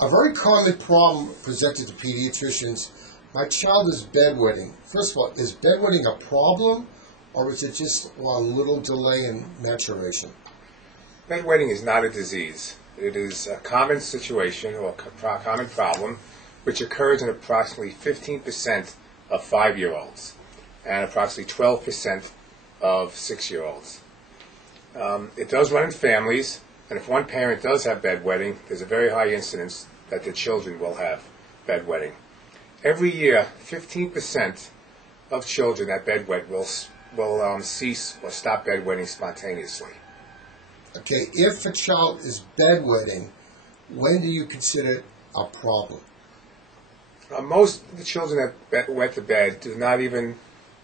A very common problem presented to pediatricians, my child is bedwetting. First of all, is bedwetting a problem, or is it just a little delay in maturation? Bedwetting is not a disease. It is a common situation or a common problem which occurs in approximately 15% of 5-year-olds and approximately 12% of 6-year-olds. It does run in families, and if one parent does have bedwetting, there's a very high incidence that the children will have bedwetting. Every year, 15% of children that bedwet will cease or stop bedwetting spontaneously. Okay, if a child is bedwetting, when do you consider it a problem? Most of the children that wet the bed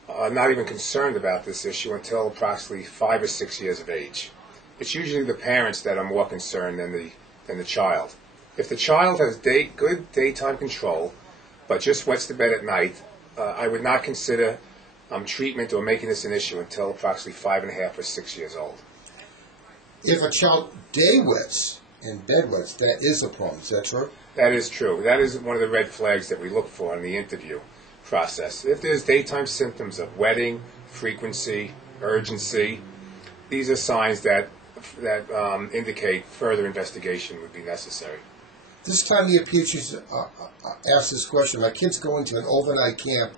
are not even concerned about this issue until approximately 5 or 6 years of age. It's usually the parents that are more concerned than the child. If the child has good daytime control, but just wets the bed at night, I would not consider treatment or making this an issue until approximately 5.5 or 6 years old. If a child day wets and bedwets, that is a problem. Is that true? That is true. That is one of the red flags that we look for in the interview process. If there's daytime symptoms of wetting, frequency, urgency, these are signs that indicate further investigation would be necessary. This time of year, pediatricians ask this question. My kid's going to an overnight camp,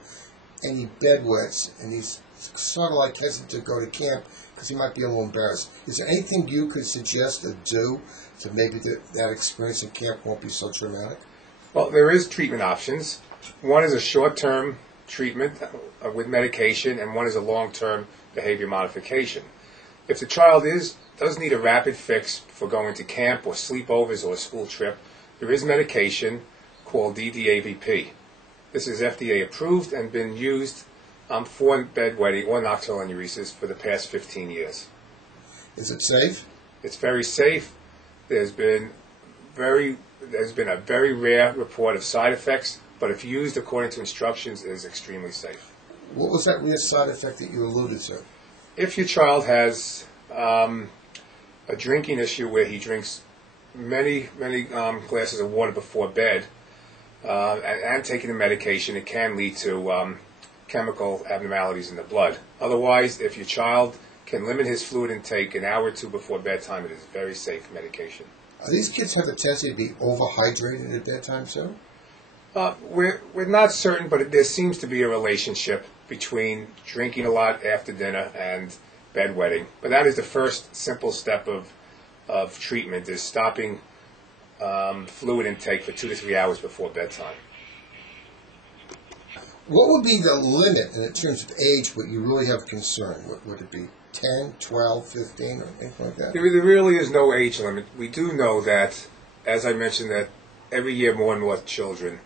and he bedwets, and he's sort of like hesitant to go to camp because he might be a little embarrassed. Is there anything you could suggest or do to maybe that experience in camp won't be so traumatic? Well, there is treatment options. One is a short-term treatment with medication, and one is a long-term behavior modification. If the child does need a rapid fix for going to camp or sleepovers or a school trip, there is medication called DDAVP. This is FDA approved and been used for bedwetting or nocturnal enuresis for the past 15 years. Is it safe? It's very safe. There's been a very rare report of side effects, but if used according to instructions, it is extremely safe. What was that rare side effect that you alluded to? If your child has a drinking issue where he drinks many glasses of water before bed and taking the medication, it can lead to chemical abnormalities in the blood. Otherwise, if your child can limit his fluid intake an hour or two before bedtime, it is very safe medication. These kids have a tendency to be overhydrated at bedtime, too? We're not certain, but there seems to be a relationship between drinking a lot after dinner and bedwetting. But that is the first simple step of treatment, is stopping fluid intake for 2 to 3 hours before bedtime. What would be the limit in terms of age where you really have concern? Would it be 10, 12, 15, or anything like that? There really is no age limit. We do know that, as I mentioned, that every year more and more children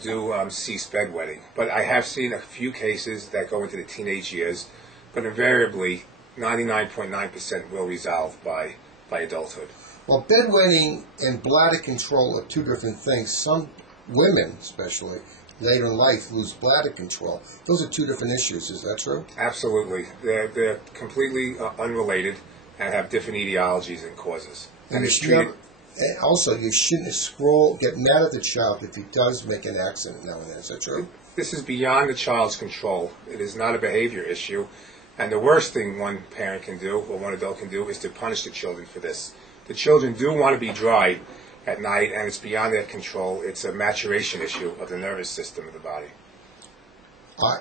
do cease bedwetting. But I have seen a few cases that go into the teenage years, but invariably 99.9% will resolve by adulthood. Well, bedwetting and bladder control are two different things. Some women, especially, later in life lose bladder control. Those are two different issues. Is that true? Absolutely. They're completely unrelated and have different etiologies and causes. And it's treated. And also, you shouldn't get mad at the child if he does make an accident now and then. Is that true? This is beyond the child's control. It is not a behavior issue. And the worst thing one parent can do, or one adult can do, is to punish the children for this. The children do want to be dry at night, and it's beyond their control. It's a maturation issue of the nervous system of the body.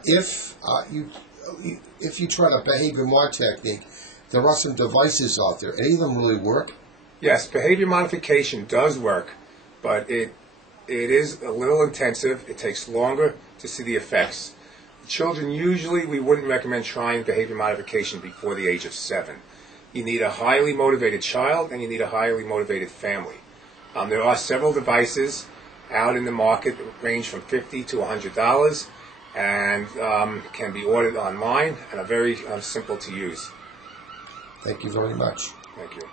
If you try a behavior mod technique, there are some devices out there. Any of them really work? Yes, behavior modification does work, but it is a little intensive. It takes longer to see the effects. Children, usually we wouldn't recommend trying behavior modification before the age of 7. You need a highly motivated child, and you need a highly motivated family. There are several devices out in the market that range from $50 to $100 and can be ordered online and are very simple to use. Thank you very much. Thank you.